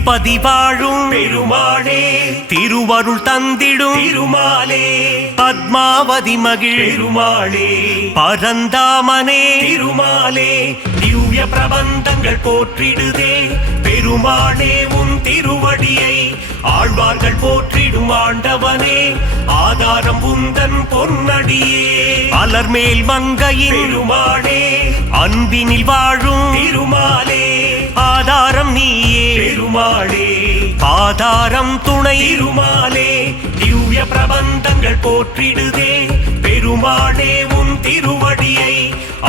திருப்பதி வாழும் பெருமாளே, திருவருள் தந்திடும் திருமாலே, பத்மாவதி மகிழ் பெருமாளே, பரந்தாமனே திருமாலே, திவ்ய பிரபந்தங்கள் போற்றிடுதே பெருமாளே, உன் திருவடியை ஆழ்வார்கள் போற்றிடும் ஆண்டவனே, ஆதாரம் உந்தன் பொன்னடியே. அலர்மேல் மங்கையின் பெருமாளே, அன்பினில் வாழும் திருமாலே, ஆதாரம் நீயே பெருமாளே, ஆதாரம் துணை திருமாலே, திவ்ய பிரபந்தங்கள் போற்றிடுதே பெருமாளே, உன் திருவடியை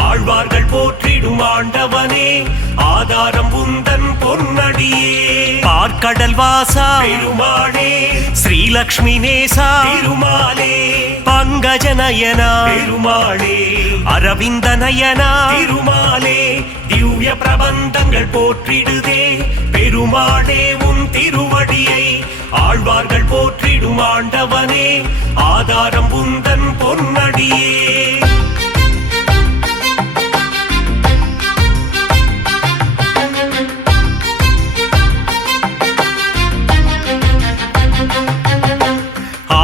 ஆழ்வார்கள் போற்றிடும் ஆண்டவனே, ஆதாரம் உந்தன் பொன்னடியே. பார்க்கடல் வாசா பெருமாளே, ஸ்ரீலக்ஷ்மி நேசா திருமாலே, பங்கஜ நயனா பெருமாளே, அரவிந்த நயனா திருமாலே, திவ்ய பிரபந்தங்கள் போற்றிடுதே பெருமாளே, உன் திருவடியை ஆழ்வார்கள் போற்றிடும் ஆண்டவனே, ஆதாரம் உந்தன் பொன்னடியே.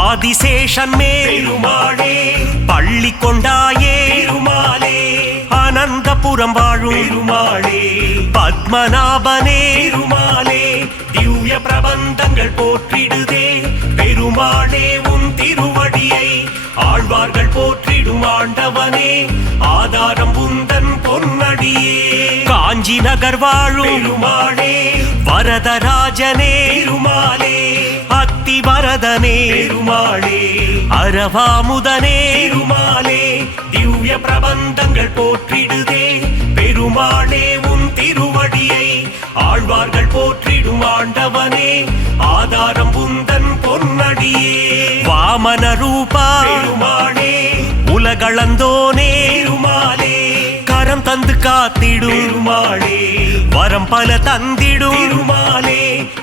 ஆதிசேஷன் மேல் பெருமாளே, பள்ளி கொண்டாயே திருமாலே, அனந்தபுரம் வாழும் பெருமாளே, பத்மநாபனே திருமாலே, திவ்ய பிரபந்தங்கள் போற்றிடுதே பெருமாளே, உன் திருவடியை ஆழ்வார்கள் போற்றிடும் ஆண்டவனே, ஆதாரம் உந்தன் பொன்னடியே. காஞ்சி நகர் வாழும் பெருமாளே, வரதராஜனே திருமாலே, அத்தி வரதனே பெருமாளே, அரவாமுதனே திருமாலே, திவ்ய பிரபந்தங்கள் போற்றிடுதே பெருமாளே, உன் திருவடியை ஆழ்வார்கள் போற்றிடும் ஆண்டவனே, ஆதாரம் உந்தன் பொன்னடியே. வாமன ரூபா பெருமாளே, உலகளந்தோனே திருமாலே, கரம் தந்து காத்திடும் பெருமாளே, வரம் பல தந்திடும் திருமாலே,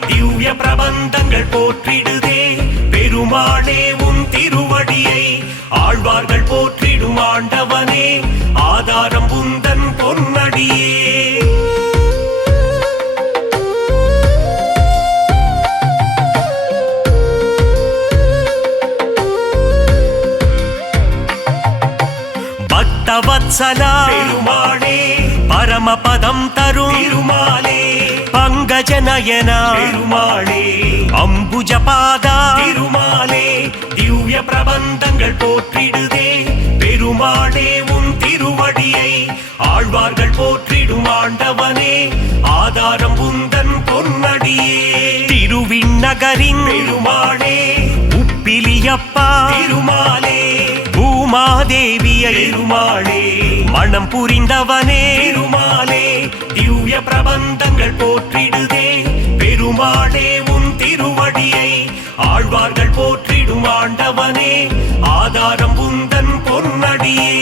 திவ்ய பிரபந்தங்கள் போற்றிடுதே பெருமாளே, உன் திருவடியை ஆழ்வார்கள் போற்றிடும் ஆண்டவனே, ஆதாரம் உந்தன் பொன்னடியே. பக்தவத்சலா பெருமாளே, பரமபதம் தரும் திருமாலே, பங்கஜ நயனா பெருமாளே, அம்புஜபாதா திருமாலே, திவ்ய பிரபந்தங்கள் போற்றிடுதே பெருமாளே, உன் திருவடியை ஆழ்வார்கள் போற்றிடும் ஆண்டவனே, ஆதாரம் உந்தன் பொன்னடியே. திருவிண்ணகரின் பெருமாளே, உப்பிலியப்பா திருமாலே, பூமாதேவியை பெருமாளே, மனம் புரிந்தவனே திருமாலே, திவ்ய பிரபந்தங்கள் போற்றிடுதே பெருமாளே, உன் திருவடியை ஆழ்வார்கள் போற்றிடும் ஆண்டவனே, ஆதாரம் உந்தன் பொன்னடியே.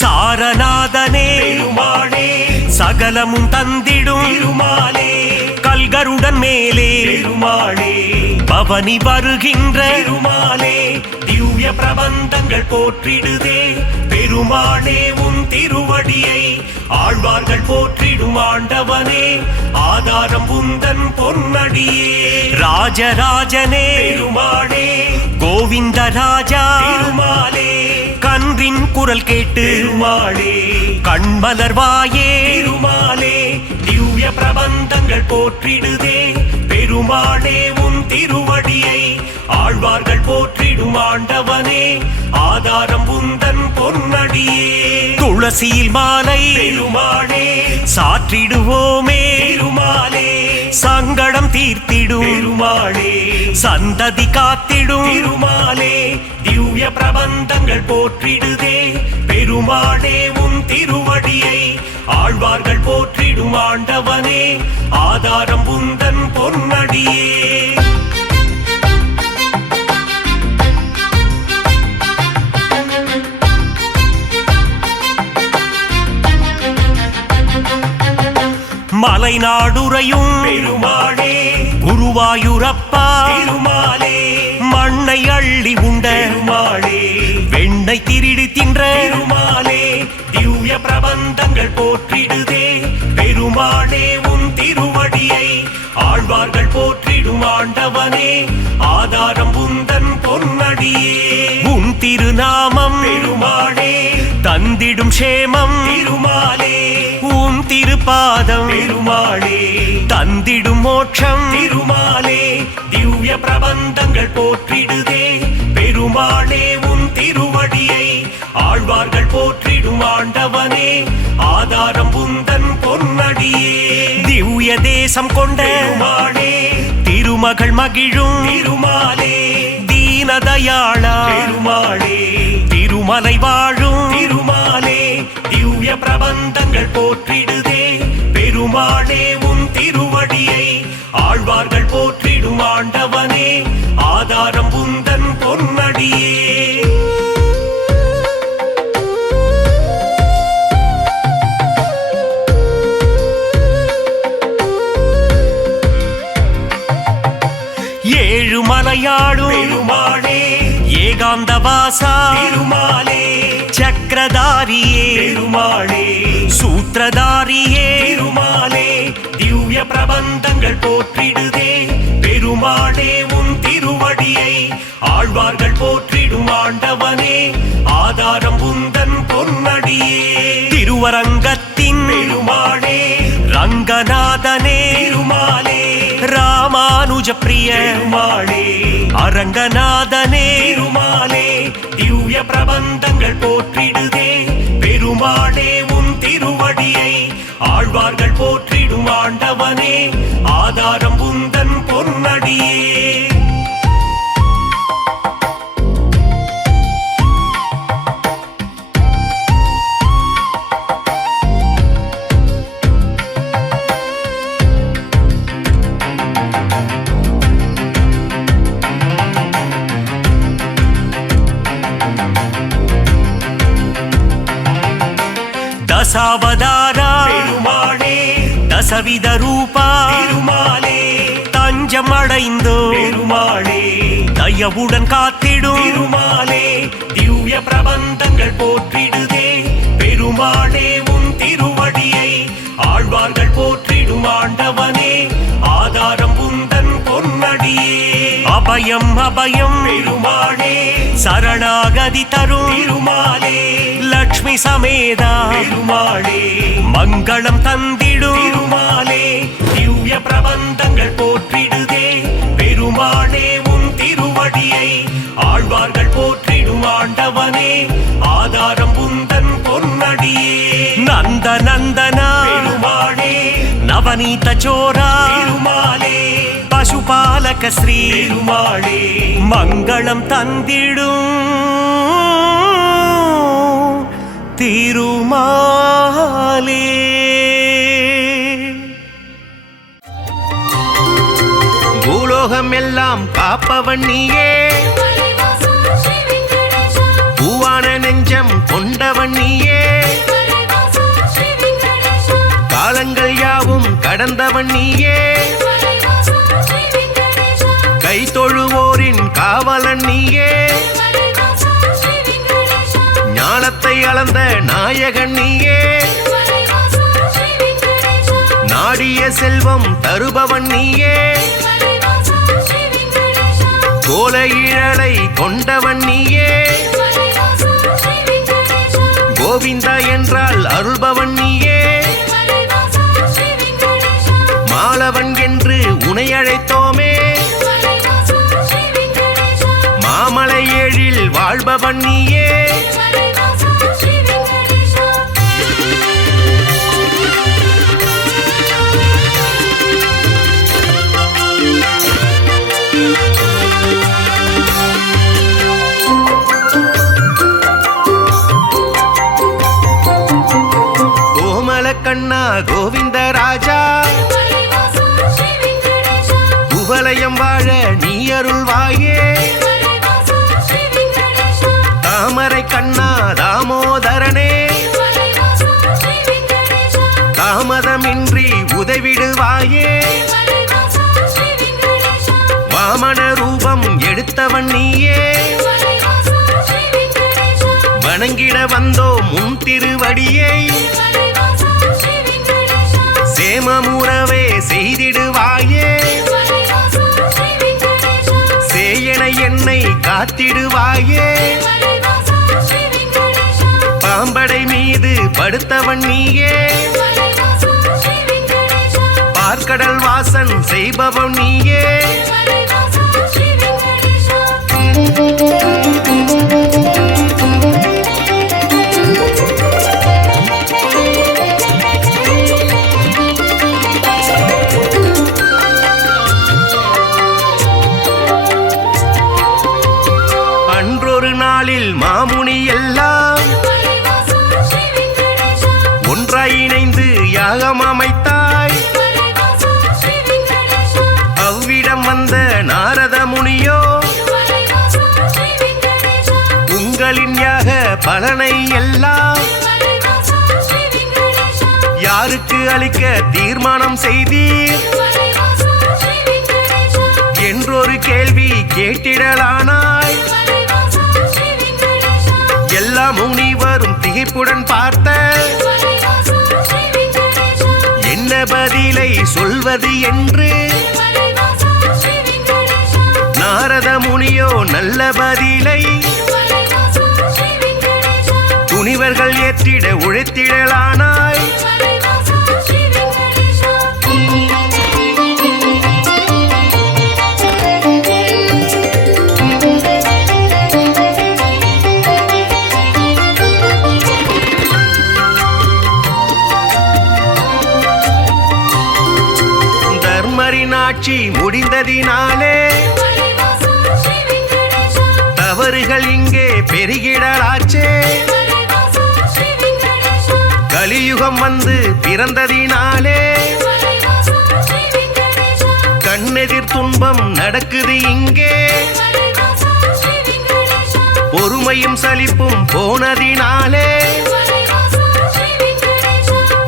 சாரநாதனே பெருமாளே, சகலமும் தந்திடும் திருமாலே, கல்கருடன் மேலே பெருமாளே, பவனி வருகின்ற பெருமாலே, திவ்ய பிரபந்தங்கள் போற்றிடுதே பெருமாளே, உன் திருவடியை ஆழ்வார்கள் போற்றிடும் ஆண்டவனே, ஆதாரம் உந்தன் பொன்னடியே. ராஜராஜனே பெருமாளே, கோவிந்த ராஜா திருமாலே, கன்றின் குரல் கேட்டு பெருமாளே, கண்மலர்வாயே திருமாலே, திவ்ய பிரபந்தங்கள் போற்றிடுதே பெருமாளே, உன் திருவடியை ஆழ்வார்கள் போற்றிடும் ஆண்டவனே, ஆதாரம் உந்தன் பொன்னடியே. துளசியில் மாலை பெருமாளே, சாற்றிடுவோமே திருமாலே, சங்கடம் தீர்த்திடும் பெருமாளே, சந்ததி காத்திடும் திருமாலே, திவ்ய பிரபந்தங்கள் போற்றிடுதே பெருமாளே, உன் திருவடியை ஆழ்வார்கள் போற்றிடும் ஆண்டவனே, ஆதாரம் உந்தன் பொன்னடியே. உறையும் பெருமாளே குருவாயூரப்பா திருமாலே மண்ணை அள்ளி உண்ட பெருமாளே வெண்ணை திருடி தின்ற பெருமாளே திவ்ய பிரபந்தங்கள் போற்றிடுதே பெருமாளே உன் திருவடியை ஆழ்வார்கள் போற்றிடும் ஆண்டவனே ஆதாரம் உந்தன் பொன்னடியே உன் திருநாமம் பெருமாளே தந்திடும் சேமம் திருமாலே உன் திருப்பாதம் பெருமாளே தந்திடும் மோட்சம் திருமாலே திவ்ய பிரபந்தங்கள் போற்றிடுதே பெருமாளே உன் திருவடியை ஆழ்வார்கள் போற்றிடும் ஆண்டவனே ஆதாரம் உந்தன் பொன்னடியே திவ்ய தேசம் கொண்ட பெருமாளே திருமகள் மகிழும் திருமாலே தீனதயாளா பெருமாளே திருமலை வாழும் திருமாலே திவ்ய பிரபந்தங்கள் போற்றிடுதே பெருமாளே உன் திருவடியை ஆழ்வார்கள் போற்றிடும் ஆண்டவனே ஆதாரம் உந்தன் பொன்னடியே ஏழுமலையாடும் பெருமாளே ஏகாந்தவாசா திருமாலே சக்கரதாரியே பெருமாளே சூத்திரதாரியே திருமாலே திவ்ய பிரபந்தங்கள் போற்றிடுதே பெருமாளே உன் திருவடியை ஆழ்வார்கள் போற்றிடும் ஆண்டவனே ஆதாரம் உந்தன் பொன்னடியே திருவரங்கத்தின் பெருமாளே ரங்கநாதனே திருமாலே ராமானுஜ பிரிய பெருமாளே அரங்கநாதனே திருமாலே திவ்ய பிரபந்தங்கள் போற்றிடுதே பெருமாளே உன் திருவடியை ஆழ்வார்கள் போற்றிடும் ஆண்டவனே ஆதாரம் உந்தன் பொன்னடியே தசாவதாரா பெருமாளே தசவித ரூபா திருமாலே தஞ்சம் அடைந்தோ பெருமாளே தயவுடன் காத்திடும் திருமாலே திவ்ய பிரபந்தங்கள் போற்றிடுதே பெருமாளே உன் திருவடியை ஆழ்வார்கள் போற்றிடும் ஆண்டவனே ஆதாரம் உந்தன் பொன்னடியே அபயம் அபயம் பெருமாளே சரணாகதி தரும் திருமாலே லக்ஷ்மி சமேதா பெருமாளே மங்களம் தந்திடும் திருமாலே திவ்ய பிரபந்தங்கள் போற்றிடுதே பெருமாளே உன் திருவடியை ஆழ்வார்கள் போற்றிடும் ஆண்டவனே ஆதாரம் உந்தன் பொன்னடியே நந்த நந்தனா பெருமாளே நவநீத சோரா திருமாலே பசுபாலக ஸ்ரீ பெருமாளே மங்களம் தந்திடும் திருமாலே பூலோகம் எல்லாம் காப்பவன் நீயே பூவான நெஞ்சம் கொண்டவன் நீயே காலங்கள் யாவும் கடந்தவன் நீயே கை தொழுவோரின் காவலன் நீயே ஞானத்தை அளந்த நாயகன் நீயே நாடிய செல்வம் தருபவன் நீயே கோல ஈழலை கொண்டவன் நீயே கோவிந்தா என்றால் அருள்பவன் நீயே மாலவன் என்று உனை அழைத்தோமே மாமலை ஏழில் வாழ்பவன் நீயே கண்ணா கோவிந்த ராஜா குவலயம் வாழ நீ அருள்வாயே தாமரை கண்ணா தாமோதரனே தாமதமின்றி உதவி விடுவாயே வாமன ரூபம் எடுத்தவன் நீயே வணங்கிட வந்தோ முன் திருவடியை சேமமுறவே செய்திடுவாயே சேயன என்னை காத்திடுவாயே பாம்படை மீது படுத்தவன் நீயே பார்க்கடல் வாசன் செய்பவன் நீயே அன்றொரு நாளில் மாமுனி எல்லாம் ஒன்றாய் இணைந்து யாகம் அமைத்தாய் அவ்விடம் வந்த நாரத முனியோ உங்களின் யாக பலனை எல்லாம் யாருக்கு அளிக்க தீர்மானம் செய்தீர் என்றொரு கேள்வி கேட்டிடலானாய் எல்லா முனிவரும் திகைப்புடன் பார்த்த என்ன பதிலை சொல்வது என்று நாரத முனியோ நல்ல பதிலை துணிவர்கள் ஏற்றிட உழைத்திடலானாய் ஆட்சி முடிந்ததினாலே தவறுகள் இங்கே பெருகிடலாச்சே கலியுகம் வந்து பிறந்ததினாலே கண்ணெதிர் துன்பம் நடக்குது இங்கே பொறுமையும் சலிப்பும் போனதினாலே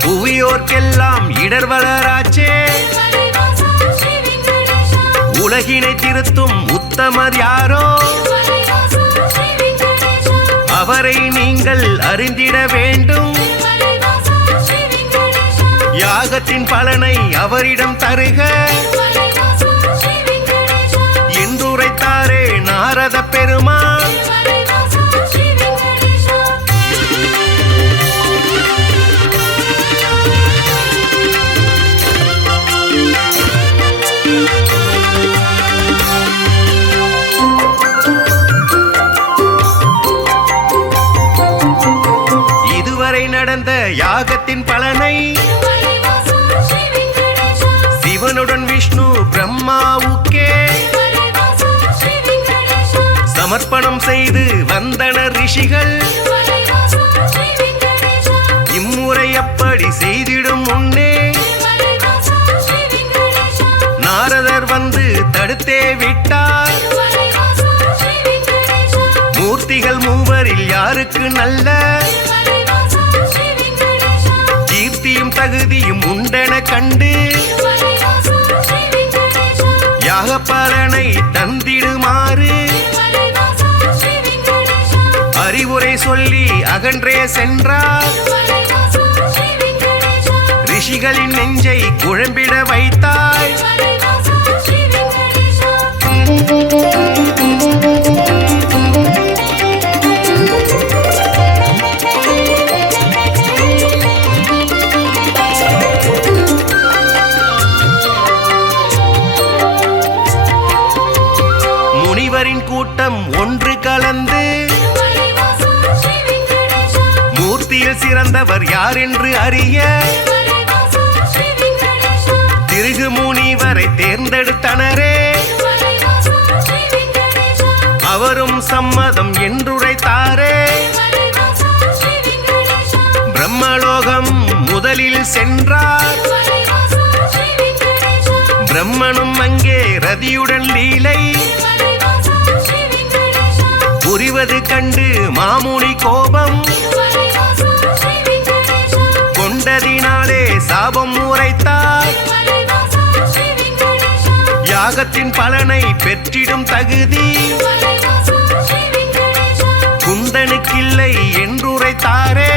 புவியோர்க்கெல்லாம் இடர் வளராச்சே உலகினை திருத்தும் உத்தமர் யாரோ அவரை நீங்கள் அறிந்திட வேண்டும் யாகத்தின் பலனை அவரிடம் தருக என்றுரைத்தாரே நாரத பெருமான் நடந்த யாகத்தின் பலனை சிவனுடன் விஷ்ணு பிரம்மாவுக்கே சமர்ப்பணம் செய்து வந்தனர் ரிஷிகள் இம்முறை அப்படி செய்திடும் முன்னே நாரதர் வந்து தடுத்தே விட்டார் மூர்த்திகள் மூவரில் யாருக்கு நல்ல கீர்த்தியும் தகுதியும் உண்டென கண்டு யாகப்பலனை தந்திடுமாறு அறிவுரை சொல்லி அகன்றே சென்றார் ரிஷிகளின் நெஞ்சை குழம்பிட வைத்தாய் முனிவரின் கூட்டம் ஒன்று கலந்து மூர்த்தியில் சிறந்தவர் யார் என்று அறிய திருகு முனிவரை தேர்ந்தெடுத்தனரே அவரும் சம்மதம் என்றுரைத்தாரே பிரம்மலோகம் முதலில் சென்றார் பிரம்மனும் அங்கே ரதியுடன் லீலை புரிவது கண்டு மாமுனி கோபம் கொண்டதினாலே சாபம் உரைத்தார் யாகத்தின் பலனை பெற்றிடும் தகுதி குந்தனுக்கில்லை என்றுரைத்தாரே.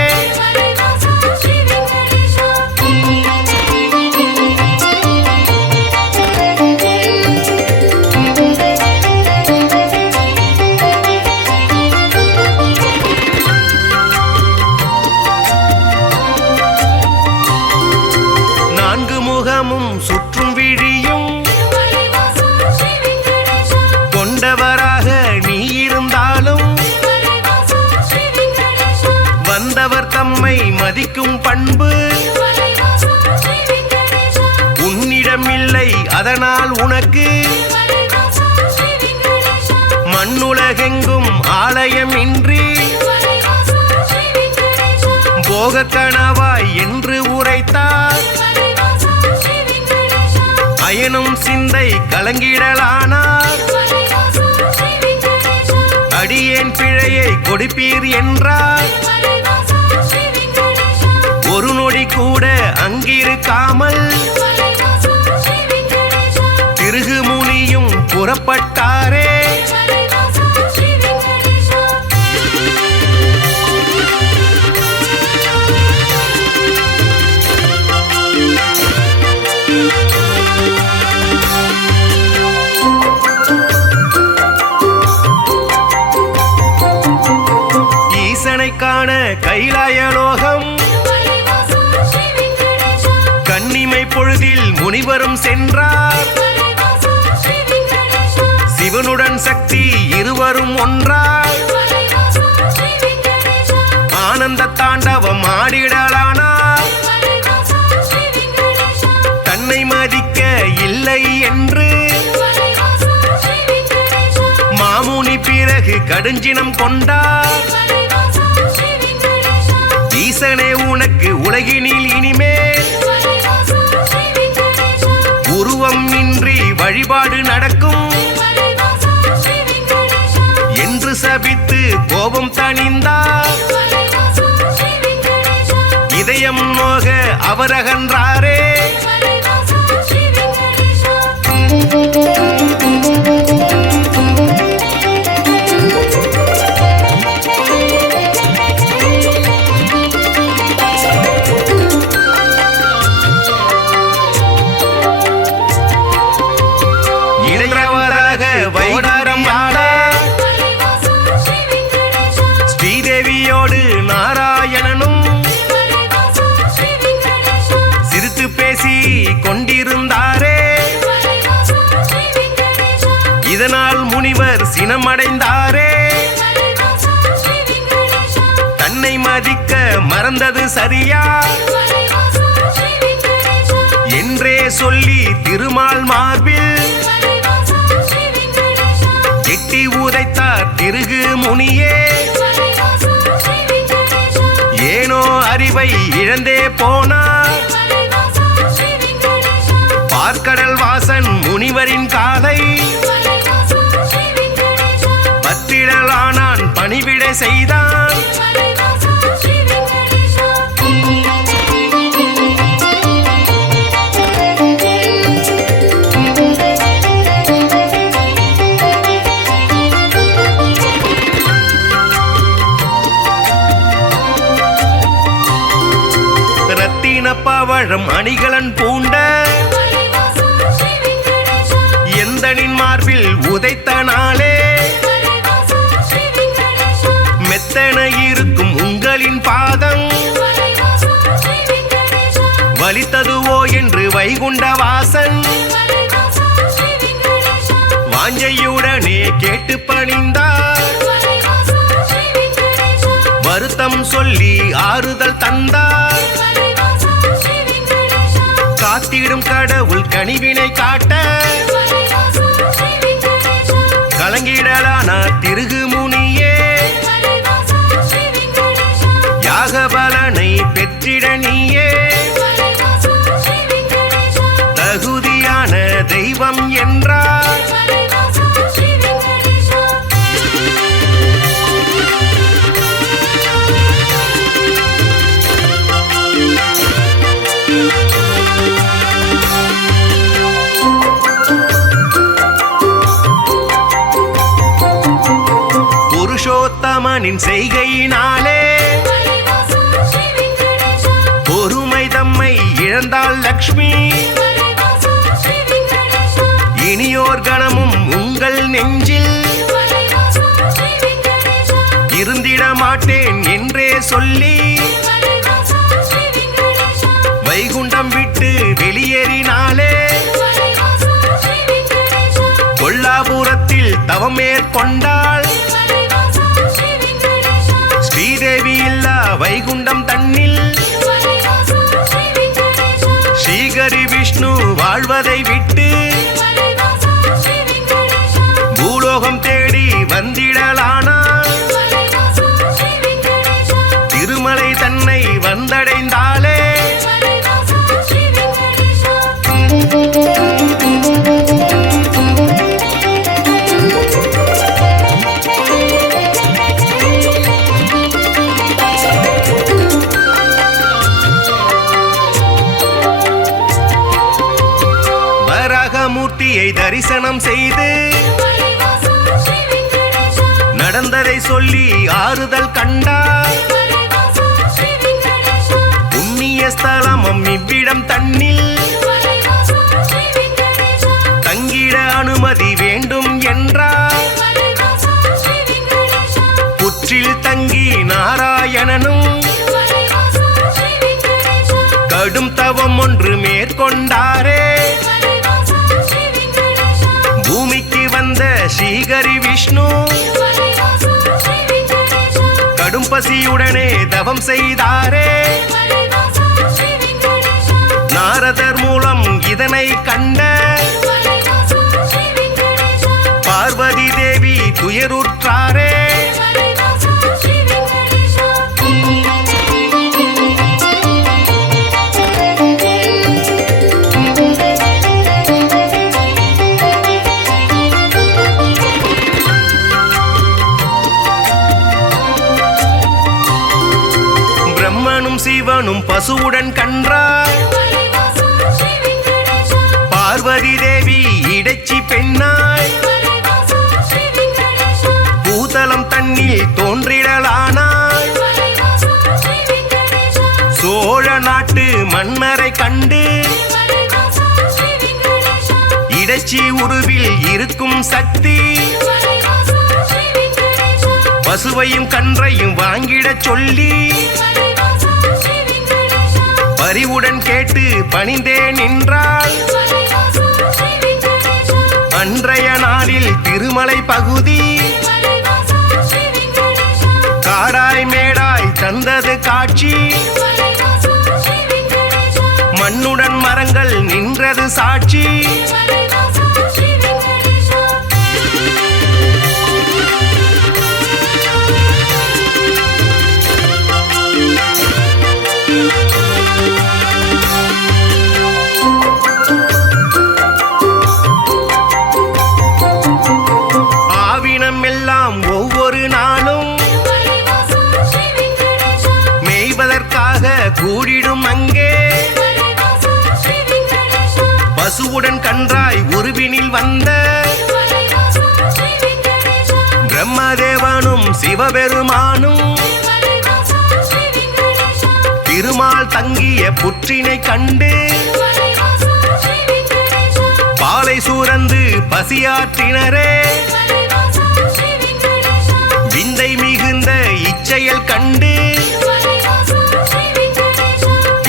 நான்கு முகமும் சுற்றும் விழியும் கொண்டவராக நீ இருந்தாலும் வந்தவர் தம்மை மதிக்கும் பண்பு உன்னிடமில்லை, அதனால் உனக்கு மண்ணுலகெங்கும் ஆலயமின்றி போகக்கணவாய் என்று உரைத்தார். அயனும் சிந்தை கலங்கிடலானார். அடியேன் பிழையை கொடுப்பீர் என்றார். ஒரு நொடி கூட அங்கிருக்காமல் திருகு முனியும் புறப்பட்டாரே. ஈசனை காண கைலாயலோகம் கன்னிமை பொழுதில் முனிவரும் சென்றார். சிவனுடன் சக்தி இருவரும் ஒன்றார். ஆனந்த தாண்டவம் ஆடிடலானார். தன்னை மதிக்க இல்லை என்று மாமுனி பிறகு கடுஞ்சினம் கொண்டார். ஈசனே உனக்கு உலகினில் இனிமேல் உருவம் இன்றி வழிபாடு நடக்கும் என்று சபித்து கோபம் தணிந்தார். இதயம் நோக அவர் அகன்றாரே. இளையவராக வைடாரம் ஆட ஸ்ரீதேவியோடு நாராயணனும் சிரித்து பேசி கொண்டிருந்தாரே. இதனால் முனிவர் சினமடைந்தாரே. தன்னை மதிக்க மறந்தது சரியா என்றே சொல்லி திருமால் மார்பில் எட்டி உதைத்தார் திருகு முனியே. ஏனோ அறிவை இழந்தே போனார். பார்க்கடல் வாசன் முனிவரின் காலை பத்திடலானான், பணிவிடை செய்தான். பவழம் அணிகலன் பூண்ட எந்தனின் மார்பில் உதைத்த நாளே மெத்தன இருக்கும் உங்களின் பாதம் வலித்ததுவோ என்று வைகுண்ட வாசன் வாஞ்சையுடனே கேட்டு பணிந்தார். வருத்தம் சொல்லி ஆறுதல் தந்தார். காத்திடும் கடவுள் கனிவினை காட்ட கலங்கிடலானா திருகு முனியே. யாக பலனை பெற்றிட நீயே தகுதியான தெய்வம் என்றார். முருகனின் செய்கையினாலே பொறுமை தம்மை இழந்தாள் லக்ஷ்மி. இனியோர் கணமும் உங்கள் நெஞ்சில் இருந்திட மாட்டேன் என்றே சொல்லி வைகுண்டம் விட்டு வெளியேறினாலே கொல்லாபுரத்தில் தவம் மேற்கொண்டாள். ஸ்ரீதேவி இல்லா வைகுண்டம் தன்னில் ஸ்ரீகரி விஷ்ணு வாழ்வதை விட்டு பூலோகம் தேடி வந்திடலானாள். திருமலை தன்னை வந்தடைந்தாலே வரகமூர்த்தியை தரிசனம் செய்து நடந்ததை சொல்லி ஆறுதல் கண்டார். புண்ணிய ஸ்தலமும் இவ்விடம் தன்னில் தங்கிட அனுமதி வேண்டும் என்றார். புற்றில் தங்கி நாராயணனும் கடும் தவம் ஒன்று மேற்கொண்டாரே. பூமிக்கு வந்த ஸ்ரீகரி விஷ்ணு கடும் பசியுடனே தவம் செய்தாரே. நாரதர் மூலம் இதனை கண்ட பார்வதி தேவி துயருற்றாரே. பிரம்மனும் சிவனும் பசுவுடன் கன்றார். பார்வதி தேவி இடைச்சி பெண்ணாய் பூதலம் தன்னில் தோன்றிடலானாய். சோழ நாட்டு மன்னரை கண்டு இடைச்சி உருவில் இருக்கும் சக்தி பசுவையும் கன்றையும் வாங்கிடச் சொல்லி பரிவுடன் கேட்டு பணிந்தே நின்றாள். அன்றைய நாளில் திருமலை பகுதி காடாய் மேடாய் தந்தது காட்சி. மண்ணுடன் மரங்கள் நின்றது சாட்சி. ஆவினம் எல்லாம் ஒவ்வொரு நாளும் மேய்வதற்காக கூடிடும் அங்கே. பசுவுடன் கன்றாய் உருவினில் வந்த பிரம்மதேவனும் சிவபெருமானும் திருமால் தங்கிய புற்றினை கண்டு பாலை சூரந்து பசியாற்றினரே. விந்தை மிகுந்த இச்செயல் கண்டு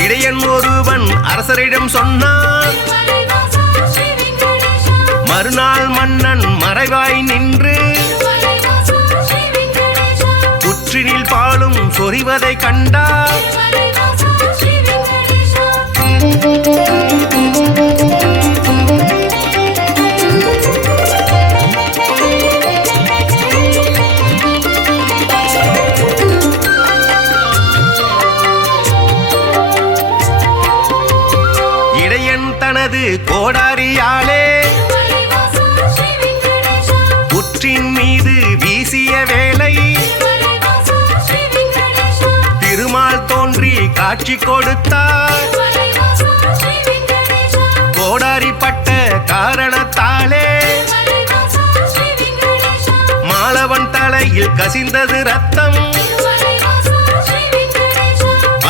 இடையன் ஒருவன் அரசரிடம் சொன்னான். மறுநாள் மன்னன் மறைவாய் நின்று புற்றினில் பாலும் சொரிவதை கண்டார். இடையன் தனது கோடாரியாலே புற்றின் மீது வீசிய வேளை திருமால் தோன்றி காட்சி கொடுத்தார். கோடாரிப்பட்ட காரணத்தாலே மாலவன் தலையில் திருவடியில் கசிந்தது ரத்தம்.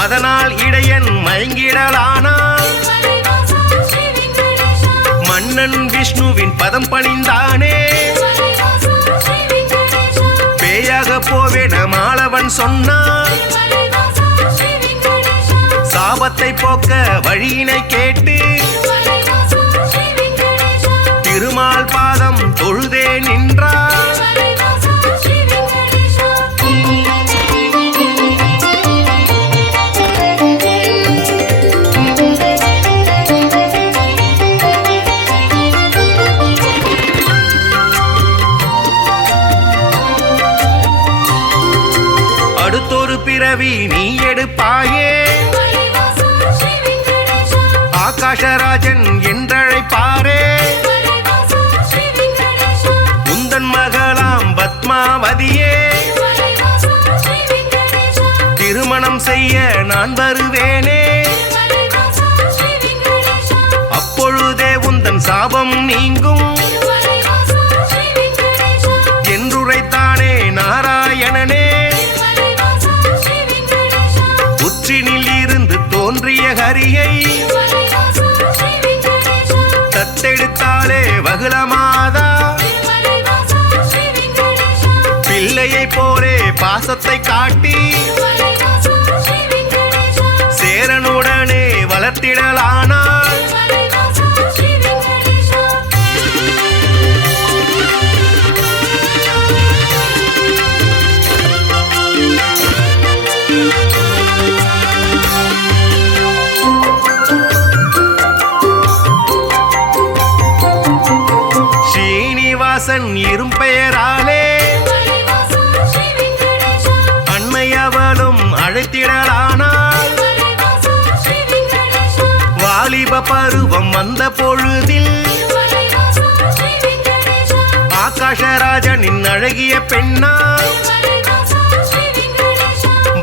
அதனால் இடையன் மயங்கிடலானான். மன்னன் விஷ்ணுவின் பதம் பணிந்தானே. பேயாக போவேன மாலவன் சொன்னான். சாபத்தை போக்க வழியினை கேட்டு திருமால் பாதம் தொழுதே நின்றார். அடுத்தொரு பிறவி நீ எடுப்பாயே. ஆகாஷராஜன் என்றழைப்பாரே. உந்தன் மகளாம் பத்மாவதியே. திருமணம் செய்ய நான் வருவேனே. அப்பொழுதே உந்தன் சாபம் நீங்கும் என்றுரைத்தானே நாராயணனே. உச்சினில் இருந்து தோன்றிய ஹரியை தத்தெடுத்தாலே வகுளமாதா. பிள்ளையை போலே பாசத்தை காட்டி சேரனுடனே வளர்த்திடலானாள். ஸ்ரீனிவாசன் இரும்பெயராலே அன்னையவளும் அழைத்திடலானாள். வாலிப பருவம் வந்த பொழுதில் ஆகாஷராஜனின் அழகிய பெண்ணா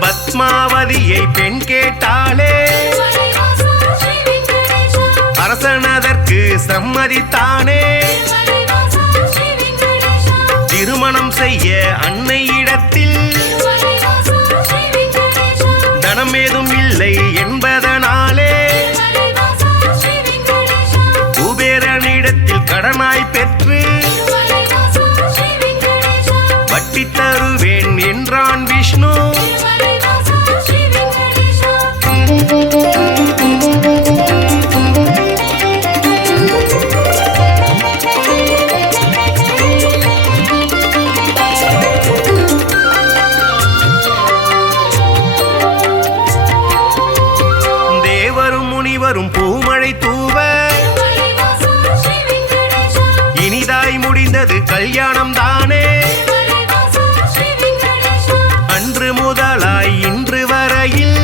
பத்மாவதியை பெண் கேட்டாளே. அரசனதற்கு சம்மதித்தானே. திருமணம் செய்ய அன்னையிடத்தில் தனம் ஏதும் இல்லை என்பதனாலே குபேரனிடத்தில் கடனாய் பெற்று வட்டி தருவேன் என்றான் விஷ்ணு. முனிவரும் பூமழை தூவ இனிதாய் முடிந்தது கல்யாணம் தானே. அன்று முதலாய் இன்று வரையில்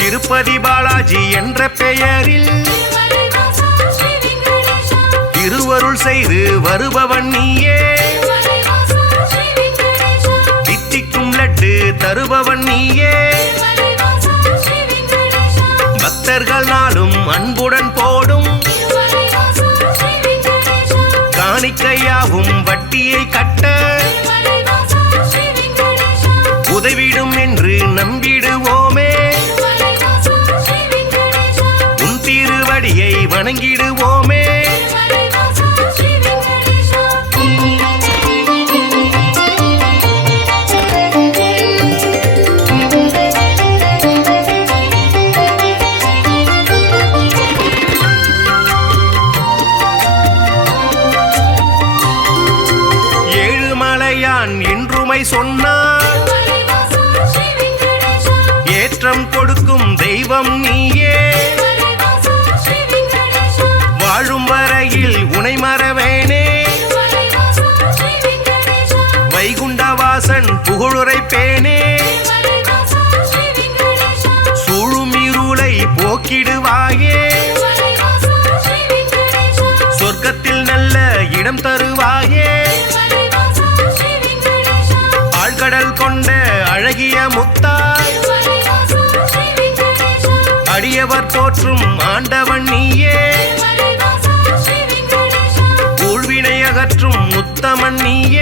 திருப்பதி பாலாஜி என்ற பெயரில் திருவருள் செய்து வருபவன் நீயே. தித்திக்கும் லட்டு தருபவன் நீயே. பக்தர்கள் நாளும் அன்புடன் போடும் காணிக்கையாவும் வட்டியை கட்ட உதவிடும் என்று நம்பிடுவோமே. உன் திருவடியை வணங்கிடுவோமே. என்றுமை சொன்னார். ஏற்றம் கொடுக்கும் தெய்வம் நீயே. வாழும் வரையில் உனை மறவேனே. வைகுண்டவாசன் புகழுரைப்பேனே. சூழும் இருளை போக்கிடுவாயே. சொர்க்கத்தில் நல்ல இடம் தருவாயே. ஆழ்கடல் கொண்ட அழகிய முத்தாய் அடியவர் போற்றும் ஆண்டவன் நீயே. ஊழ்வினை அகற்றும் உத்தமன் நீயே.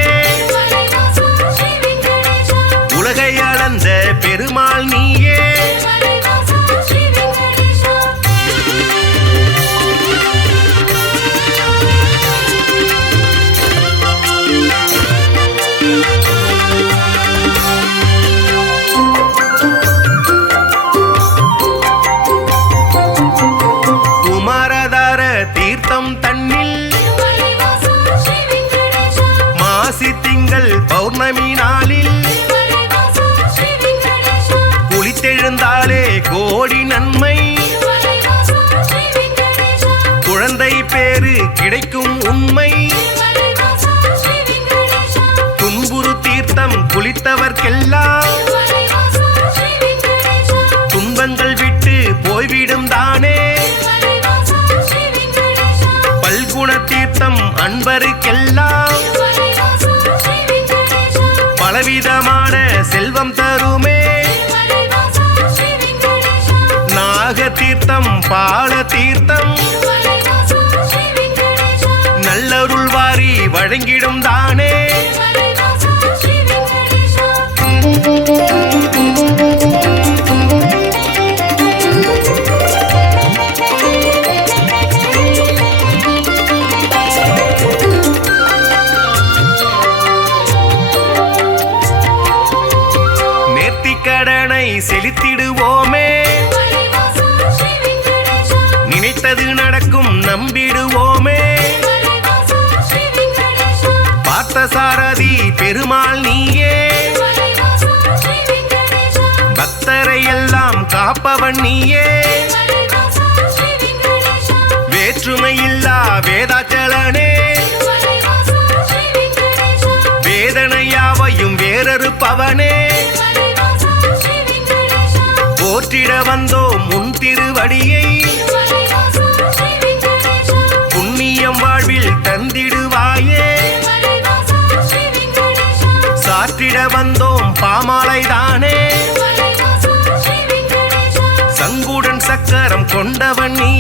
தீர்த்தம் தன்னில் மாசி திங்கள் பௌர்ணமி நாளில் குளித்தெழுந்தாலே கோடி நன்மை குழந்தை பேரு கிடைக்கும் உண்மை துன்புறு தீர்த்தம் குளித்தவர்க்கெல்லாம் துன்பங்கள் விட்டு போய்விடும் தானே பல்குண தீர்த்தம் அன்பருக்கெல்லாம் பலவிதமான செல்வம் தருமே நாக தீர்த்தம் பால தீர்த்தம் நல்லருள் வாரி வழங்கிடும் தானே நேர்த்திக்கடனை செலுத்திடுவோமே நினைத்தது நடக்கும் நம்பிடுவோமே பார்த்தசாரதி பெருமாள் நீயே பக்தரை எல்லாம் காப்பவன் நீயே வேற்றுமையில்லா வேதாச்சலனே வேதனையாவையும் வேறறுப்பவனே போற்றிட வந்தோம் முன் திருவடியை புண்ணியம் வாழ்வில் தந்திடுவாயே சாற்றிட வந்தோம் பாமாலைதானே சங்குடன் சக்கரம் கொண்டவன் நீ